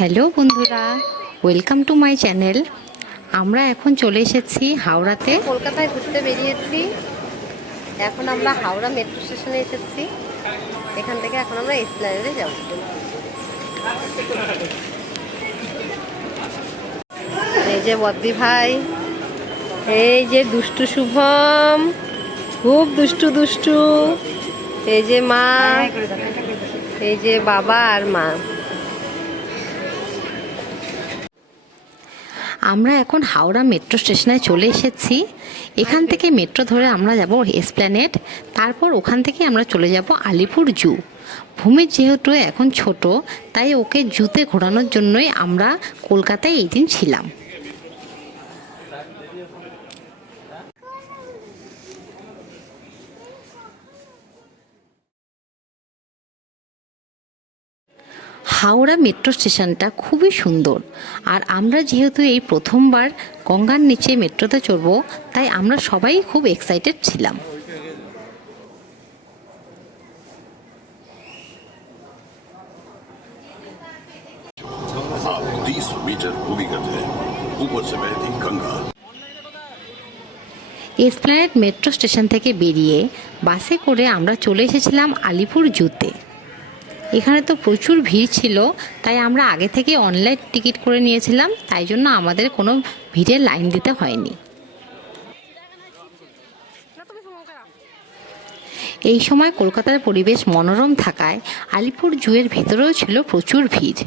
Hello বন্ধুরা, welcome to my channel. আমরা এখন চলে এসেছি হাওড়াতে। কলকাতায় ঘুরতে বেরিয়েছি। এখন আমরা হাওড়া মেট্রো স্টেশনে এসেছি। এখান থেকে এখন আমরা এসপ্ল্যানেডে যাব। এই যে বদ্দি ভাই, এই যে দুষ্টু শুভম, খুব দুষ্টু দুষ্টু, এই যে মা, এই যে বাবা আর মা। আমরা এখন হাওড়া মেট্রো স্টেশনে চলে এসেছি। এখান থেকে মেট্রো ধরে আমরা যাব এসপ্ল্যানেড, তারপর ওখান থেকে আমরা চলে যাব আলিপুর জু। ভূমির যেহেতু এখন ছোট, তাই ওকে জুতে ঘোরানোর জন্যই আমরা কলকাতায় এই দিন ছিলাম। হাওড়া মেট্রো স্টেশনটা খুবই সুন্দর, আর আমরা যেহেতু এই প্রথমবার গঙ্গার নিচে মেট্রোতে চড়ব, তাই আমরা সবাই খুব এক্সাইটেড ছিলাম। এসপ্ল্যানেড মেট্রো স্টেশন থেকে বেরিয়ে বাসে করে আমরা চলে এসেছিলাম আলিপুর জুতে। এখানে তো প্রচুর ভিড় ছিল, তাই আমরা আগে থেকে অনলাইন টিকিট করে নিয়েছিলাম, তাই জন্য আমাদের কোনো ভিড়ের লাইন দিতে হয়নি। এই সময় কলকাতার পরিবেশ মনোরম থাকায় আলিপুর জুয়ের ভেতরেও ছিল প্রচুর ভিড়।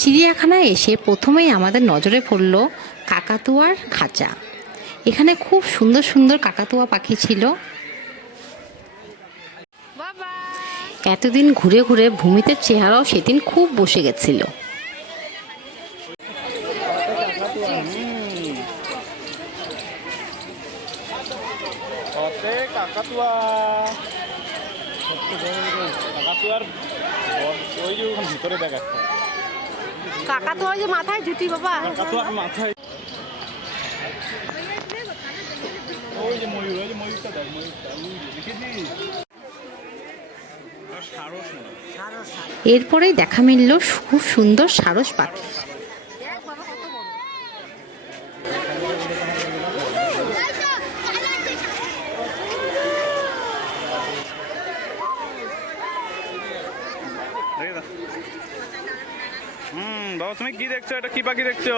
চিড়িয়াখানায় এসে প্রথমেই আমাদের নজরে পড়ল কাকাতুয়ার খাঁচা। এখানে খুব সুন্দর সুন্দর কাকাতুয়া পাখি ছিল। এতদিন ঘুরে ঘুরে ভূমিতে চেহারাও সেদিন খুব বসে গেছিল। কাকাতুয়ার যে মাথায় জুটি বাবা, কাকাতুয়ার মাথায় ওই যে ময়ূর, ওই যে ময়ূরটা দেখ, ময়ূরটা দেখেছিস? এরপরেই দেখা মিলল খুব সুন্দর সারস পাখি। বাবা তুমি কি দেখছো? এটা কি পাখি দেখছো?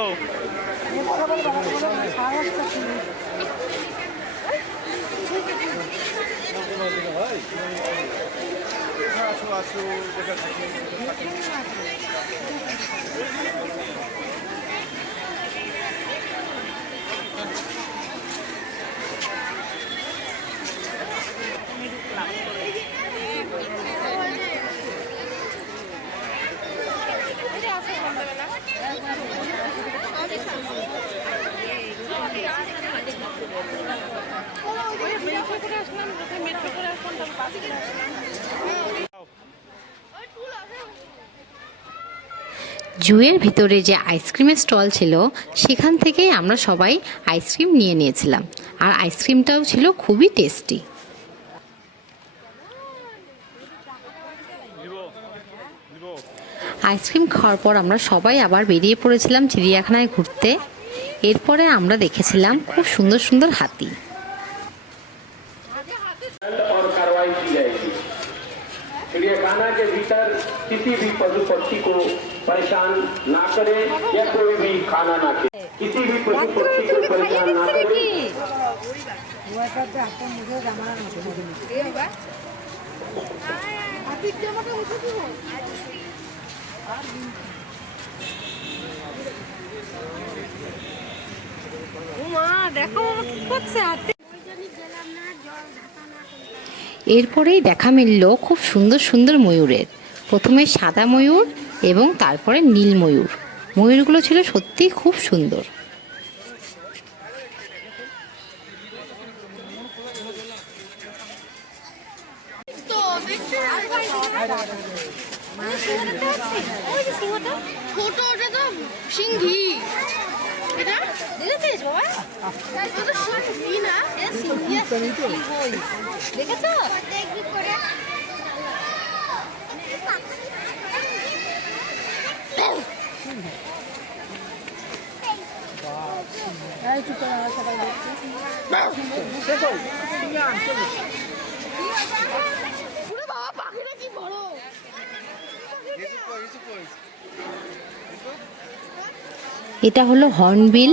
জুয়ের ভিতরে যে আইসক্রিমের স্টল ছিল, সেখান থেকেই আমরা সবাই আইসক্রিম নিয়ে নিয়েছিলাম, আর আইসক্রিমটাও ছিল খুবই টেস্টি। আইসক্রিম খাওয়ার পর আমরা সবাই আবার বেরিয়ে পড়েছিলাম চিড়িয়াখানায় ঘুরতে। এরপরে আমরা দেখেছিলাম খুব সুন্দর সুন্দর হাতি। चिड़ियाखाना के भीतर किसी भी पशु पक्षी को परेशान ना करे या कोई भी खाना ना खाए, किसी भी पशु पक्षी को परेशान ना करे। এরপরেই দেখা মিলল খুব সুন্দর সুন্দর ময়ূরের। প্রথমে সাদা ময়ূর এবং তারপরে নীল ময়ূর। ময়ূরগুলো ছিল সত্যিই খুব সুন্দর। ছোট ওটা তো সিংহি, এটা দেখেছিস বাবা? এটা তো সিংহি না। দেখেছো? এটা হলো হর্নবিল।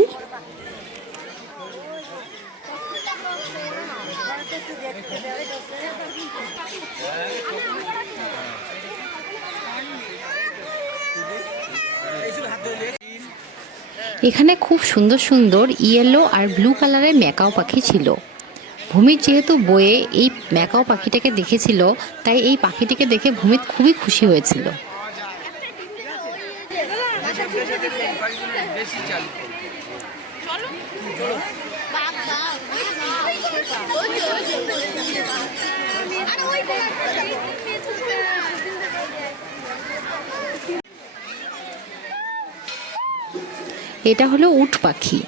এখানে খুব সুন্দর সুন্দর ইয়েলো আর ব্লু কালারের ম্যাকাও পাখি ছিল। ভূমিত যেহেতু বইয়ে এই ম্যাকাও পাখিটাকে দেখেছিল, তাই এই পাখিটিকে দেখে ভূমিত খুবই খুশি হয়েছিল। এটা হলো উট পাখি।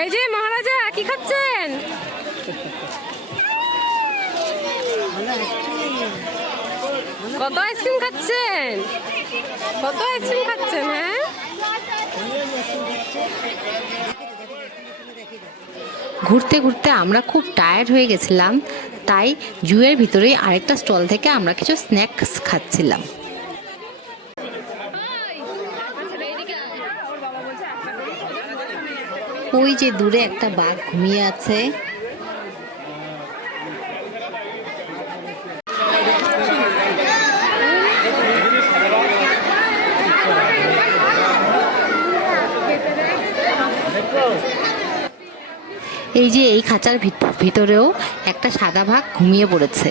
এই যে মহারাজা কি খাচ্ছেন? কত আইসক্রিম খাচ্ছেন? কত আইসক্রিম খাচ্ছেন? হ্যাঁ, ঘুরতে ঘুরতে আমরা খুব টায়ার্ড হয়ে গেছিলাম, তাই জুয়ের ভিতরেই আরেকটা স্টল থেকে আমরা কিছু স্ন্যাক্স খাচ্ছিলাম। ওই যে দূরে একটা বাঘ ঘুমিয়ে আছে। এই যে এই খাঁচার ভিতরেও একটা সাদা বাঘ ঘুমিয়ে পড়েছে।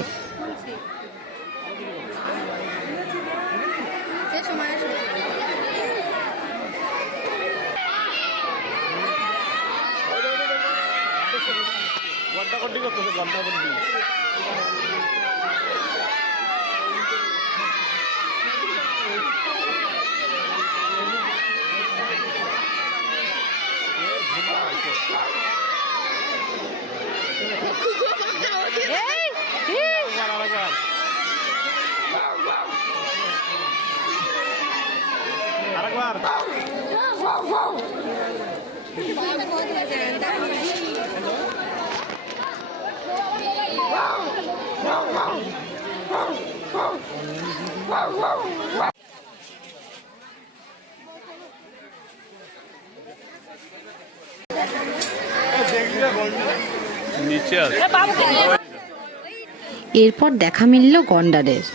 এরপর দেখা মিলল গন্ডারের।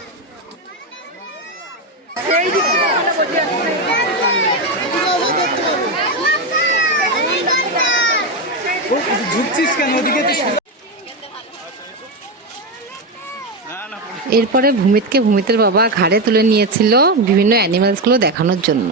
এরপরে ভূমিতকে ভূমিতের বাবা ঘাড়ে তুলে নিয়েছিল বিভিন্ন অ্যানিমালসগুলো দেখানোর জন্য।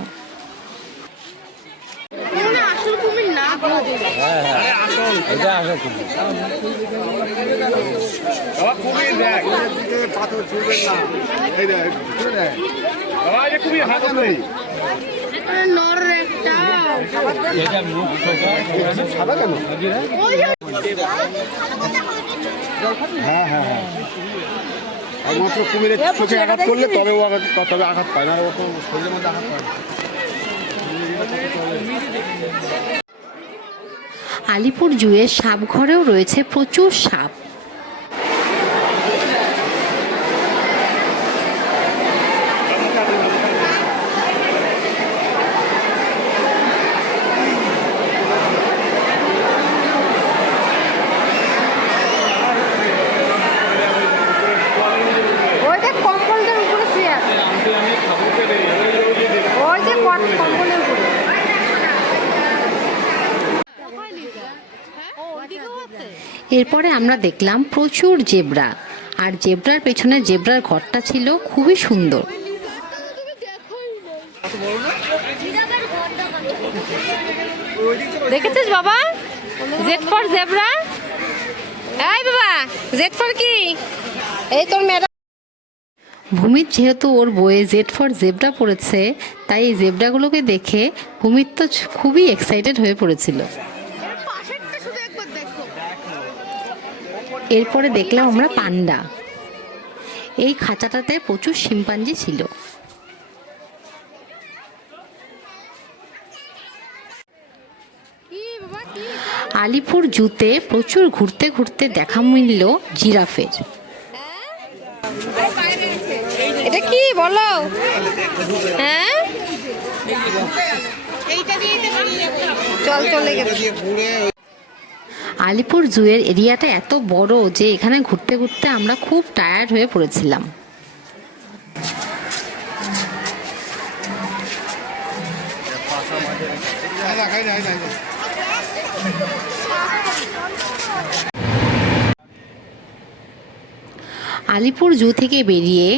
হ্যাঁ হ্যাঁ হ্যাঁ, একমাত্র কুমিরের চোখে আঘাত করলে তবে ও তবে আঘাত পায় না, ও তো শরীরের মধ্যে আঘাত পায় না। আলিপুর জুয়ের সাপ ঘরেও রয়েছে প্রচুর সাপ। এরপরে আমরা দেখলাম প্রচুর জেব্রা, আর জেব্রার পেছনে জেব্রার ঘরটা ছিল খুবই সুন্দর। দেখেছিস বাবা? Z for zebra. এই বাবা, জেড ফর কি? এই তোর ম্যাডাম। ভূমির যেহেতু ওর বইয়ে জেড ফর জেব্রা পড়েছে, তাই এই জেব্রাগুলোকে দেখে ভূমির তো খুবই এক্সাইটেড হয়ে পড়েছিল। এরপরে দেখলাম আমরা পান্ডা। এই খাঁচাটাতে প্রচুর শিম্পাঞ্জি ছিল। আলিপুর জুতে প্রচুর ঘুরতে ঘুরতে দেখা মিলল জিরাফের। এটা কি বলো? হ্যাঁ, চল চলে গেছে। আলিপুর জুয়ের এরিয়াটা এত বড় যে এখানে ঘুরতে ঘুরতে আমরা খুব টায়ার্ড হয়ে পড়েছিলাম। আলিপুর জু থেকে বেরিয়ে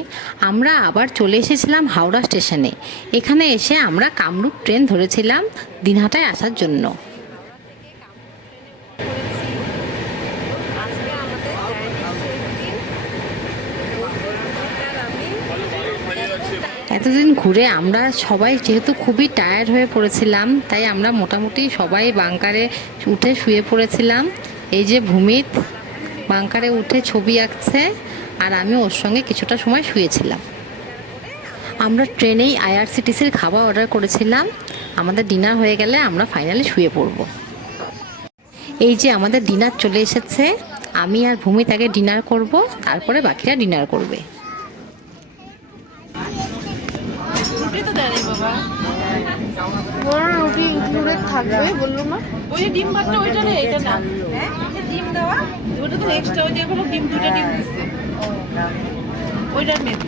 আমরা আবার চলে এসেছিলাম হাওড়া স্টেশনে। এখানে এসে আমরা কামরূপ ট্রেন ধরেছিলাম দিনহাটায় আসার জন্য। এতদিন ঘুরে আমরা সবাই যেহেতু খুবই টায়ার্ড হয়ে পড়েছিলাম, তাই আমরা মোটামুটি সবাই বাংকারে উঠে শুয়ে পড়েছিলাম। এই যে ভূমিত বাংকারে উঠে ছবি আঁকছে, আর আমি ওর সঙ্গে কিছুটা সময় শুয়েছিলাম। আমরা ট্রেনেই আইআরসিটিসির খাবার অর্ডার করেছিলাম। আমাদের ডিনার হয়ে গেলে আমরা ফাইনালি শুয়ে পড়ব। এই যে আমাদের ডিনার চলে এসেছে। আমি আর ভূমি তাকে ডিনার করব, তারপরে বাকিরা ডিনার করবে। ওই যে ডিম ভাতটা ওইটা না, এটা না। ডিম দেওয়া ওটা তো এক্সট্রা, ওই যে এখনো ডিম দুটো ডিম দিচ্ছে ওইটার মেয়ে।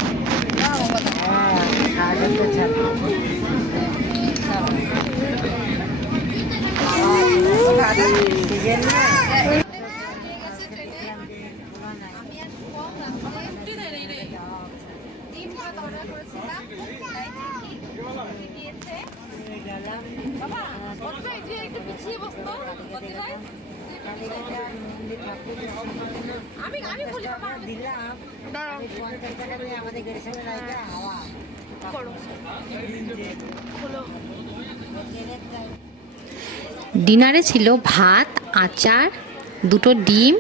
ডিনারে ছিল ভাত, আচার, দুটো ডিম,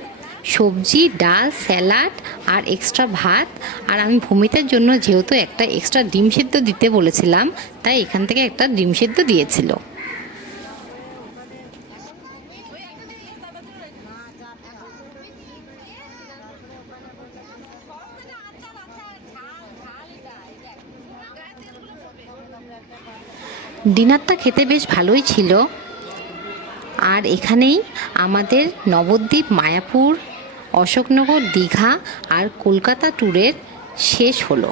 সবজি, ডাল, স্যালাড আর এক্সট্রা ভাত। আর আমি ভূমিতের জন্য যেহেতু একটা এক্সট্রা ডিম সিদ্ধ দিতে বলেছিলাম, তাই এখান থেকে একটা ডিম সিদ্ধ দিয়েছিল। ডিনারটা খেতে বেশ ভালোই ছিল। আর এখানেই আমাদের নবদ্বীপ, মায়াপুর, অশোকনগর, দীঘা আর কলকাতা ট্যুরের শেষ হলো।